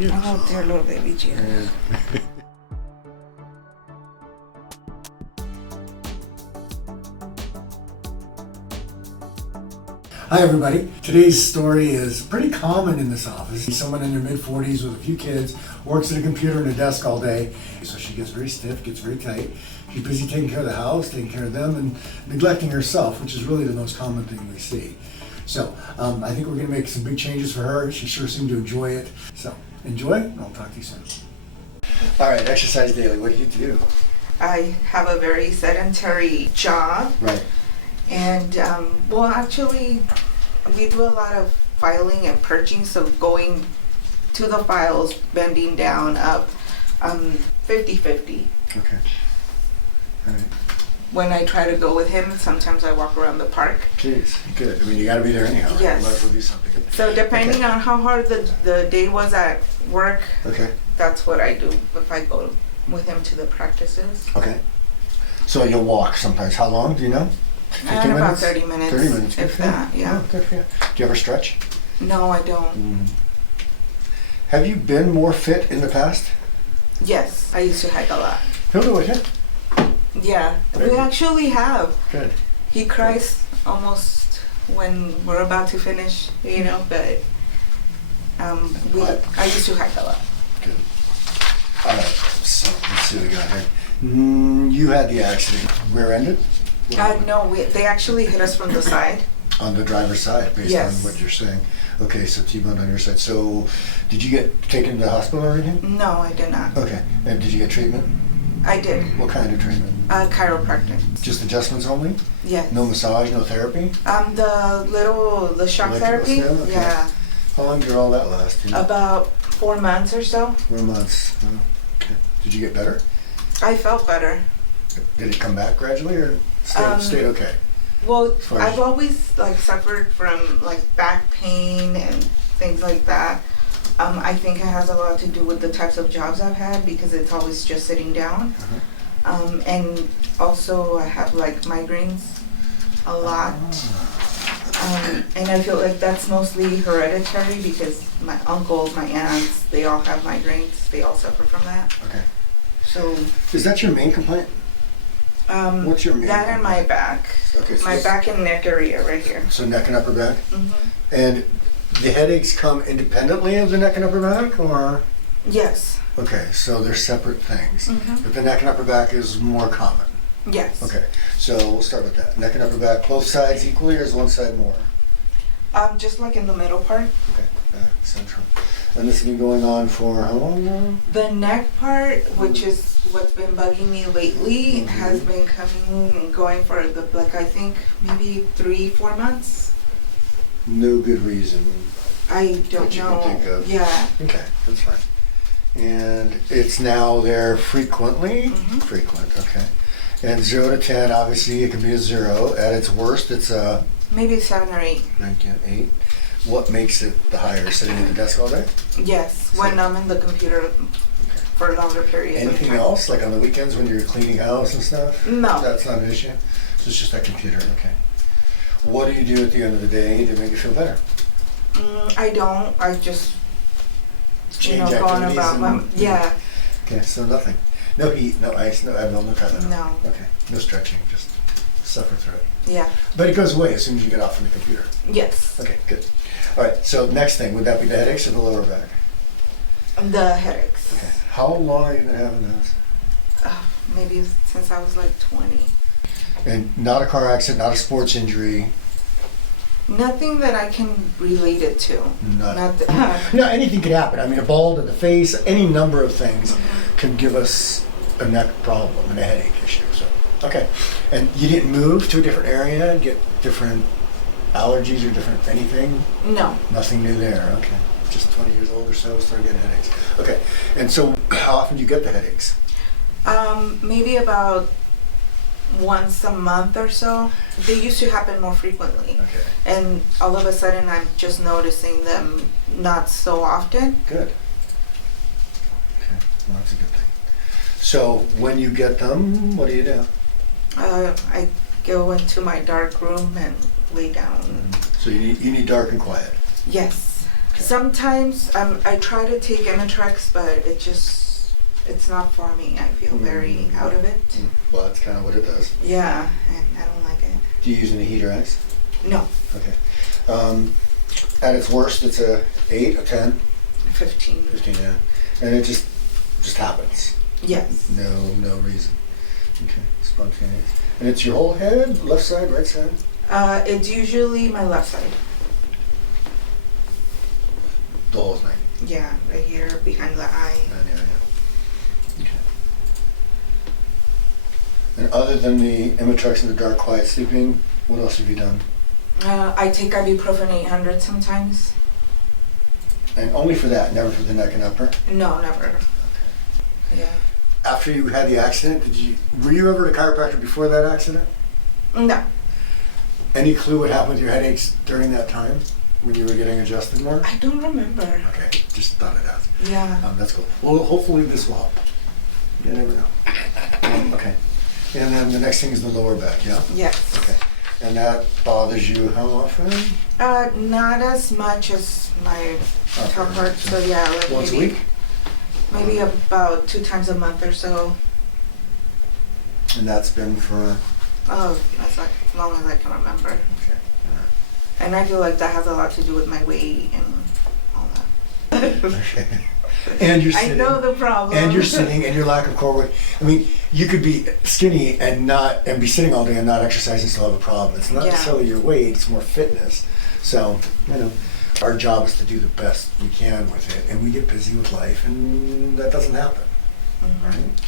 Yes. Oh, dear little baby Jesus. Hi everybody. Today's story is pretty common in this office. Someone in their mid-40s with a few kids, works at a computer and a desk all day. So she gets very stiff, gets very tight. She's busy taking care of the house, taking care of them, and neglecting herself, which is really the most common thing we see. So I think we're going to make some big changes for her. She sure seemed to enjoy it. So enjoy, and I'll talk to you soon. All right, exercise daily. What do you do? I have a very sedentary job. Right. And, well, actually, we do a lot of filing and purging, so going to the files, bending down, up, 50-50. Okay. All right. When I try to go with him, sometimes I walk around the park. Jeez, good. I mean, you got to be there anyhow. Right? Yes. Might as well do something. So depending on how hard the day was at work, Okay. that's what I do if I go with him to the practices. Okay. So you'll walk sometimes. How long, do you know? 15 About minutes? 30 minutes. 30 minutes, good if for you. that, yeah. Oh, good for you. Do you ever stretch? No, I don't. Have you been more fit in the past? Yes, I used to hike a lot. He'll do it, yeah. Yeah, Very we good. actually have. Good. He cries almost when we're about to finish, you know, but I used to hike a lot. Good. All right, so let's see what we got here. You had the accident. Rear-ended? No, they actually hit us from the side. On the driver's side, based Yes. on what you're saying. Okay, so T-bone on your side. So did you get taken to the hospital or anything? No, I did not. Okay, and did you get treatment? I did. What kind of treatment? Chiropractic. Just adjustments only? Yes. No massage, no therapy? The shock Electrical therapy. stim? Okay. Yeah. How long did all that last? You know? About 4 months or so. 4 months. Oh, okay. Did you get better? I felt better. Did it come back gradually or stayed okay? Well, As far as- I've always suffered from back pain and things like that. I think it has a lot to do with the types of jobs I've had because it's always just sitting down. And also I have migraines a lot. And I feel like that's mostly hereditary because my uncles, my aunts, they all have migraines. They all suffer from that. Okay. So Is that your main complaint? What's your main that and my back. Okay, so My back and neck area right here. So neck and upper back? Hmm. And the headaches come independently of the neck and upper back, or? Yes. Okay, so they're separate things. Mhm. But the neck and upper back is more common. Yes. Okay, so we'll start with that. Neck and upper back, both sides equally, or is one side more? Just in the middle part. Okay, back, central. And this has been going on for how long now? The neck part, which is what's been bugging me lately, has been coming and going for I think maybe 3-4 months. No good reason. I don't That you can know. think of. Yeah. Okay, that's fine. And it's now there frequently? Mhm. Frequent, okay. And 0 to 10, obviously it can be a 0. At its worst, it's a Maybe 7 or 8. 8. What makes it the higher? Sitting at the desk all day? Yes, when I'm in the computer for longer periods of Anything time. else, like on the weekends when you're cleaning house and stuff? No. That's not an issue? So it's just that computer, okay. What do you do at the end of the day to make you feel better? I don't. I just, Change going activities about my, yeah. Okay, so nothing. No heat, no ice, no Advil, no Tylenol? No. Okay, no stretching, just suffer through it. Yeah. But it goes away as soon as you get off from the computer. Yes. Okay, good. All right, so next thing, would that be the headaches or the lower back? The headaches. Okay. How long have you been having those? Maybe since I was 20. And not a car accident, not a sports injury? Nothing that I can relate it to. No, anything could happen. I mean, a ball to the face, any number of things can give us a neck problem and a headache issue. So, okay. And you didn't move to a different area and get different allergies or different anything? No. Nothing new there. Okay. Just 20 years old or so, start getting headaches. Okay. And so, how often do you get the headaches? Maybe about once a month or so. They used to happen more frequently. Okay. And all of a sudden I'm just noticing them not so often. Good. Okay. Well, that's a good thing. So, when you get them, what do you do? I go into my dark room and lay down. So you need dark and quiet. Yes. Sometimes I try to take Imitrex, but it's not for me. I feel very out of it. Well, that's kind of what it does. Yeah, and I don't like it. Do you use any heat or ice? No. Okay. At its worst, it's a 8, a 10? 15. 15, yeah. And it just happens. Yes. No reason. Okay, spontaneous. And it's your whole head, left side, right side? It's usually my left side. The whole thing? Yeah, right here, behind the eye. Yeah. Okay. And other than the Imitrex and the dark quiet sleeping, what else have you done? I take ibuprofen 800 sometimes. And only for that, never for the neck and upper? No, never. Okay. Yeah. After you had the accident, were you ever at a chiropractor before that accident? No. Any clue what happened with your headaches during that time when you were getting adjusted more? I don't remember. Okay, just thought it out. Yeah. That's cool. Well, hopefully this will help. You never know. Okay. And then the next thing is the lower back, yeah? Yes. Okay. And that bothers you how often? Not as much as my top part. So yeah, like Once maybe, a week? Maybe about 2 times a month or so. And that's been for? Oh, that's like as long as I can remember. Okay. And I feel like that has a lot to do with my weight and all that. Okay. And you're sitting. I know the problem. And you're sitting and your lack of core weight. I mean, you could be skinny and be sitting all day and not exercise and still have a problem. It's not necessarily your weight, it's more fitness. So, our job is to do the best we can with it, and we get busy with life, and that doesn't happen. Right?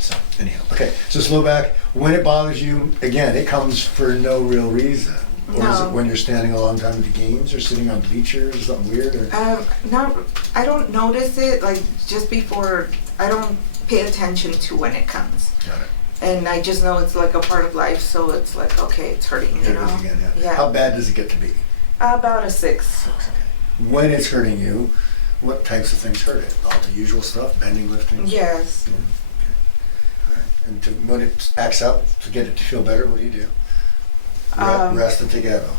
So, anyhow. Okay, so slow back. When it bothers you, again, it comes for no real reason. Or is it when you're standing a long time at the games or sitting on bleachers or something weird? Or? No, I don't notice it, like, just before. I don't pay attention to when it comes. Got it. And I just know it's like a part of life, so it's like, okay, it's hurting, you know? Again, Yeah. How bad does it get to be? About a 6. Okay. When it's hurting you, what types of things hurt it? All the usual stuff, bending, lifting? Yes. Yeah. Okay. All right. And when it acts up, to get it to feel better, what do? Rest and take Advil.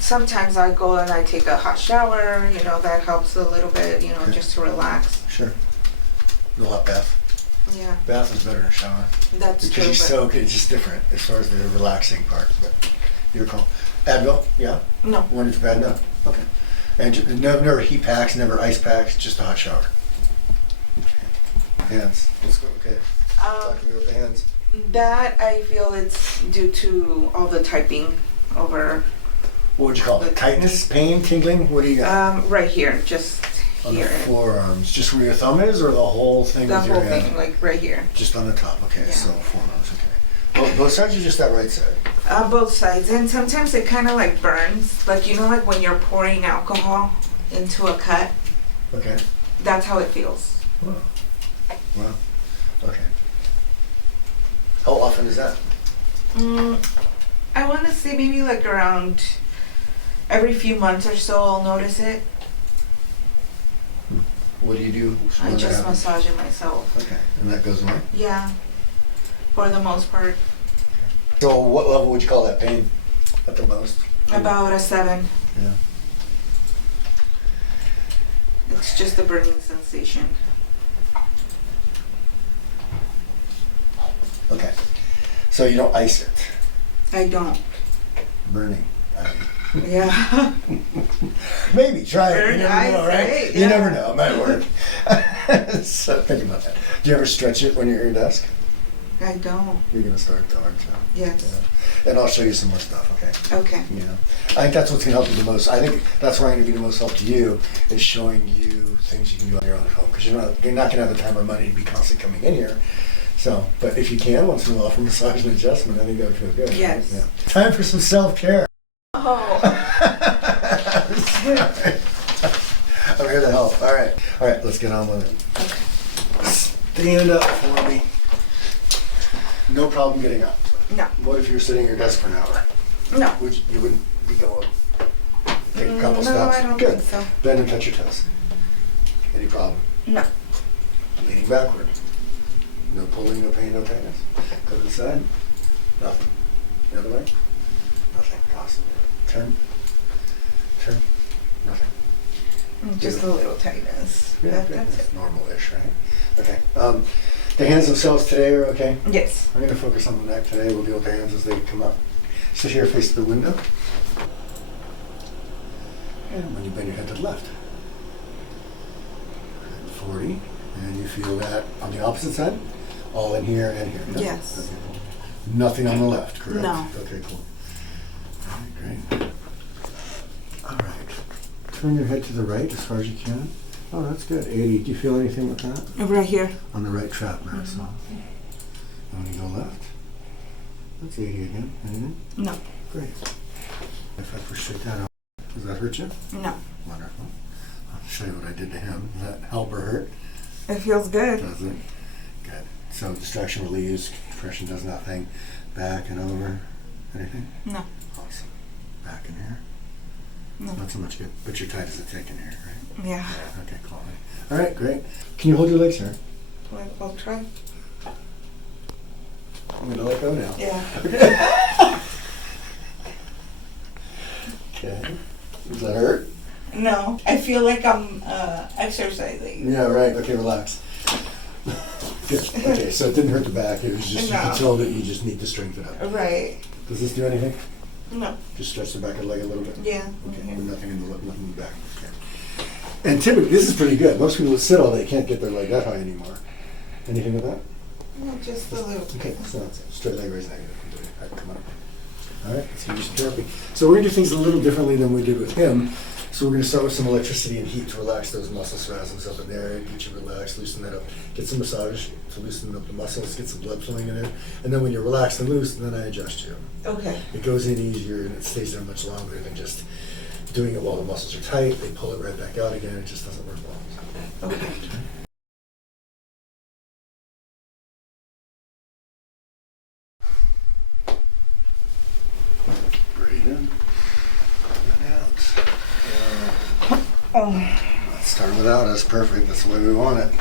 Sometimes I go and I take a hot shower, that helps a little bit, just to relax. Sure. A hot bath. Yeah. Bath is better than a shower. That's because true. you soak it, it's just different as far as the relaxing part. But you're calm. Advil, yeah? No. When it's bad, no. Okay. And never heat packs, never ice packs, just a hot shower. Okay. Hands. Let's go. Okay. Talk to me with the hands. That I feel it's due to all the typing over. What would you call it? Tightness, pain, tingling? What do you got? Right here, just on here. The forearms, just where your thumb is, or the whole thing? The with your whole hand? thing, like right here. Just on the top. Okay, Yeah. so forearms. Okay. Both sides or just that right side? Both sides, and sometimes it kind of like burns, like like when you're pouring alcohol into a cut. Okay. That's how it feels. Wow. Wow. Okay. How often is that? I want to say maybe like around every few months or so I'll notice it. What do you do? I just massage it myself. Okay, and that goes away? Yeah, for the most part. So what level would you call that pain at the most? About a 7. Yeah. It's just a burning sensation. Okay. So you don't ice it? I don't. Burning. Yeah. Maybe try it. You Burn never know, ice, right? right? You Yeah. never know. It might work. So think about that. Do you ever stretch it when you're at your desk? I don't. You're gonna start to, aren't you? Yes. Yeah. And I'll show you some more stuff. Okay. Okay. Yeah. I think that's what's gonna help you the most. I think that's where I'm gonna be the most help to you is showing you things you can do on your own at home because you're not gonna have the time or money to be constantly coming in here. So, but if you can once in a while for massage and adjustment, I think that would feel good. Yes. Right? Yeah. Time for some self-care. Oh. I'm here to help. All right, let's get on with it. Okay. Stand up for me. No problem getting up. No. What if you're sitting at your desk for an hour? No. You wouldn't be going. Take a couple No, steps. I don't Good. think so. Bend and touch your toes. Any problem? No. Leaning backward. No pulling, no pain, no tightness. Go to the side. Nothing. The other way. Nothing. Awesome. Turn. Nothing. Just a little tightness. Yeah, That's it. Normal-ish, right? Okay. The hands themselves today are okay? Yes. I'm going to focus on the neck today. We'll deal with the hands as they come up. Sit here, face the window. And when you bend your head to the left. 40. And you feel that on the opposite side? All in here and here. No? Yes. Okay, cool. Nothing on the left, correct? No. Okay, cool. All right, great. All right. Turn your head to the right as far as you can. Oh, that's good. 80. Do you feel anything with that? Right here. On the right trap Marisol. And when you go left, that's 80 again. Anything? No. Great. If I push it down, does that hurt you? No. Wonderful. I'll show you what I did to him. Does that help or hurt? It feels good. Does it? Good. So distraction relieves, compression does nothing. Back and over. Anything? No. Awesome. Back in here? No. Not so much good. But you're tight as a tick in here, right? Yeah. Okay, cool. All right, great. Can you hold your legs here? I'll try. I'm going to let go now. Yeah. Okay. Does that hurt? No. I feel like I'm exercising. Yeah, right. Okay, relax. Good. Okay, so it didn't hurt the back. It was just, you can tell that you just need to strengthen up. Right. Does this do anything? No. Just stretch the back of the leg a little bit? Yeah. Okay, Okay. with nothing in the back. Okay. And typically, this is pretty good. Most people that sit all day can't get their leg that high anymore. Anything with that? No, just a little. Okay, so straight leg raise negative. All right, come on. All right, let's give you some therapy. So we're going to do things a little differently than we did with him. So we're going to start with some electricity and heat to relax those muscle spasms up in there, get you relaxed, loosen that up. Get some massage to loosen up the muscles, get some blood flowing in there. And then when you're relaxed and loose, then I adjust you. Okay. It goes in easier and it stays there much longer than just doing it while the muscles are tight. They pull it right back out again. It just doesn't work well. Okay. Breathe in and out. Oh. Let's start without us. Perfect. That's the way we want it.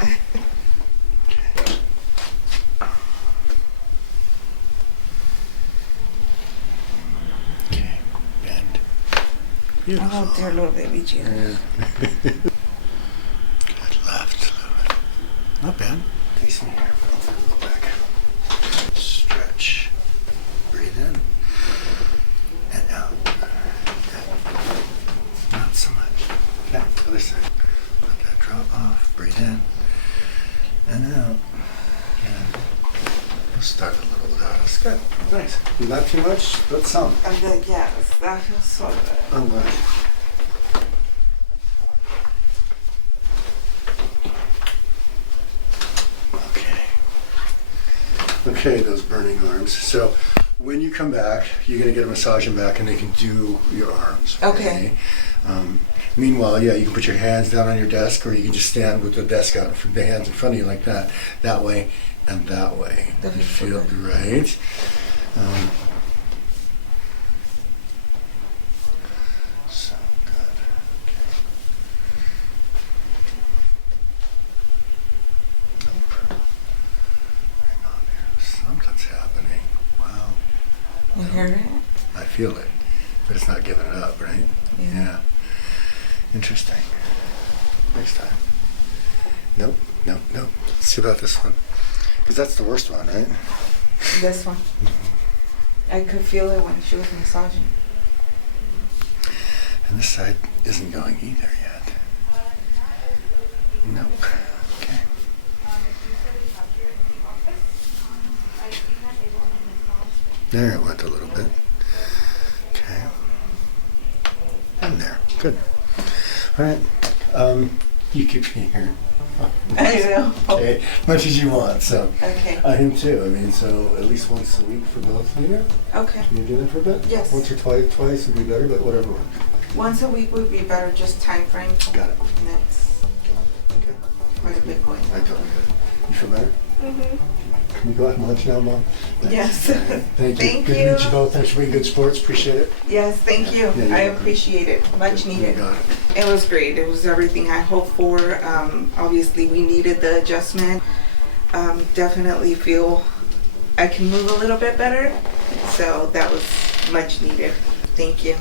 Okay. Bend. Beautiful. Oh, dear little baby Jesus. Good. Left. Not bad. Face me here. Go back. Stretch. Breathe in and out. Good. Not so much. Okay. Other side. Let that drop off. Breathe in and out. Good. We'll start a little without us. Good. Nice. Not too much, but some. I'm good, yes. That feels so good. I'm glad. Okay, those burning arms. So when you come back, you're going to get a massage in back and they can do your arms. Okay. Meanwhile, yeah, you can put your hands down on your desk or you can just stand with the desk out, the hands in front of you like that. That way and that way. That You feels so feel good. right. So good. Okay. Nope. Hang on here. Something's happening. Wow. You heard it? I feel it. But it's not giving it up, right? Yeah. Interesting. Next time. Nope. Nope. Nope. Let's see about this one. Because that's the worst one, right? This one. I could feel it when she was massaging. And this side isn't going either yet. Nope. Okay. There it went a little bit. Okay. And there. Good. All right. You keep me here. I know. Okay. Much as you want. So. Okay. Him too. I mean, so at least once a week for both of you. Okay. Can you do that for a bit? Yes. Once or twice would be better, but whatever works. Once a week would be better, just time frame. Got it. And that's Okay. quite a bit going I on. totally get it. You feel better? Mm-hmm. Can we go out and lunch now, Mom? Yes. Thank you. Thank Good you. to meet you both. Thanks for being good sports. Appreciate it. Yes, thank you. Yeah, you're I welcome. appreciate it. Much You needed. got it. It was great. It was everything I hoped for. Obviously, we needed the adjustment. Definitely feel I can move a little bit better. So that was much needed. Thank you.